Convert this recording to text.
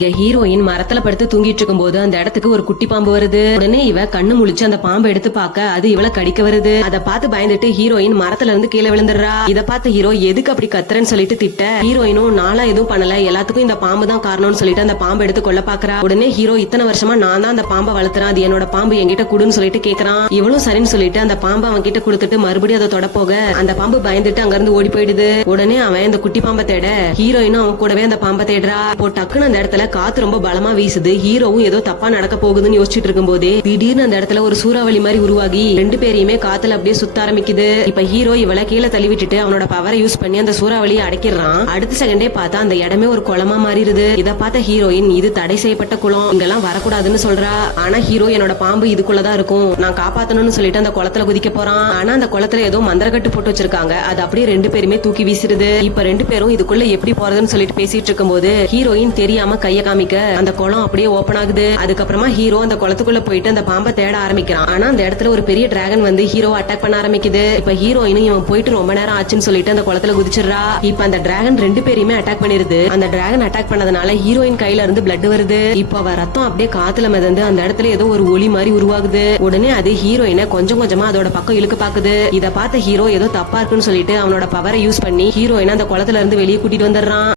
Heroine மரத்துல படுத்து தூங்கிட்டு இருக்கும் போது அந்த இடத்துக்கு ஒரு குட்டி பாம்பு வருது. உடனே இவ கண்ணு முழிச்சு அந்த பாம்பை எடுத்து பாக்க அது இவளை கடிக்க வருது. அதை பார்த்து பயந்துட்டு ஹீரோயின் மரத்துல இருந்து கீழே விழுந்துடுறா. இதை பார்த்த ஹீரோ எதுக்கு அப்படி கத்துறன்னு சொல்லிட்டு திட்ட, ஹீரோயினும் நாளா எதுவும் பண்ணல, எல்லாத்துக்கும் இந்த பாம்பு தான் காரணம்னு சொல்லிட்டு அந்த பாம்பை எடுத்து கொல்ல பாக்குறா. உடனே ஹீரோ இத்தனை வருஷமா நான் தான் அந்த பாம்பை வளர்த்துறேன், அது என்னோட பாம்பு என்கிட்ட குடுன்னு சொல்லிட்டு கேக்குறான். இவளும் சரின்னு சொல்லிட்டு அந்த பாம்பை அவன் கிட்ட கொடுத்துட்டு மறுபடியும் அதை தொட போக அந்த பாம்பு பயந்துட்டு அங்க இருந்து ஓடி போயிடுது. உடனே அவன் இந்த குட்டி பாம்பை தேட ஹீரோயினும் அவன் கூடவே அந்த பாம்பை தேடுறா. இப்போ டக்குன்னு அந்த இடத்துல காத்து ரொம்ப பலமா வீசுது. ஹீரோவும் ஏதோ தப்பா நடக்க போகுதுன்னு யோசிச்சுட்டு இருக்கும் போதே திடீர்னு அந்த இடத்துல ஒரு சூறாவளி மாதிரி உருவாகி ரெண்டு பேரையுமே காத்துல அப்படியே சுத்த ஆரம்பிக்குது. இப்ப ஹீரோ இவளை கீழே தள்ளி விட்டுட்டு அவனோட பவரை யூஸ் பண்ணி அந்த சூறாவளியை அடைக்கிறான். அடுத்த செகண்டே பார்த்தா அந்த இடமே ஒரு குளமா மாறிடுது. இத பார்த்த ஹீரோயின் இது தடை செய்யப்பட்ட குளம், இங்கெல்லாம் வரக்கூடாதுன்னு சொல்றா. ஆனா ஹீரோ என்னோட பாம்பு இதுக்குள்ளதான் இருக்கும், நான் காப்பாத்தணும்னு சொல்லிட்டு அந்த குளத்துல குதிக்க போறான். ஆனா அந்த குளத்துல ஏதோ மந்திரக்கட்டு போட்டு வச்சிருக்காங்க, அது அப்படியே ரெண்டு பேருமே தூக்கி வீசிடுது. இப்ப ரெண்டு பேரும் இதுக்குள்ள எப்படி போறதுன்னு சொல்லிட்டு பேசிட்டு இருக்கும் போது ஹீரோயின் தெரியாம கைய காமிக்க அந்த குளம் அப்படியே ஓபன் ஆகுது. அதுக்கப்புறமா ஹீரோ அந்த குளத்துக்குள்ள போயிட்டு அந்த பாம்பை தேட ஆரம்பிக்கிறான். ஆனா அந்த இடத்துல ஒரு பெரிய டிராகன் வந்து ஹீரோ அட்டாக் பண்ண ஆரம்பிக்குது. இப்ப ஹீரோயினும் இவன் போயிட்டு ரொம்ப நேரம் ஆச்சுன்னு சொல்லிட்டு அந்த குளத்துல குதிச்சிடுறா. இப்ப அந்த டிராகன் ரெண்டு பேரையுமே அட்டாக் பண்ணிருது. அந்த டிராகன் அட்டாக் பண்ணதுனால ஹீரோயின் கையில இருந்து பிளட் வருது. இப்ப அவ ரத்தம் அப்படியே காத்துல மிதந்து அந்த இடத்துல ஏதோ ஒரு ஒளி மாதிரி உருவாகுது. உடனே அது ஹீரோயினை கொஞ்சம் கொஞ்சமா அதோட பக்கம் இழுக்க பாக்குது. இத பார்த்த ஹீரோ ஏதோ தப்பா இருக்குன்னு சொல்லிட்டு அவனோட பவரை யூஸ் பண்ணி ஹீரோயினை அந்த குளத்துல இருந்து வெளியே கூட்டிட்டு வந்துடுறான்.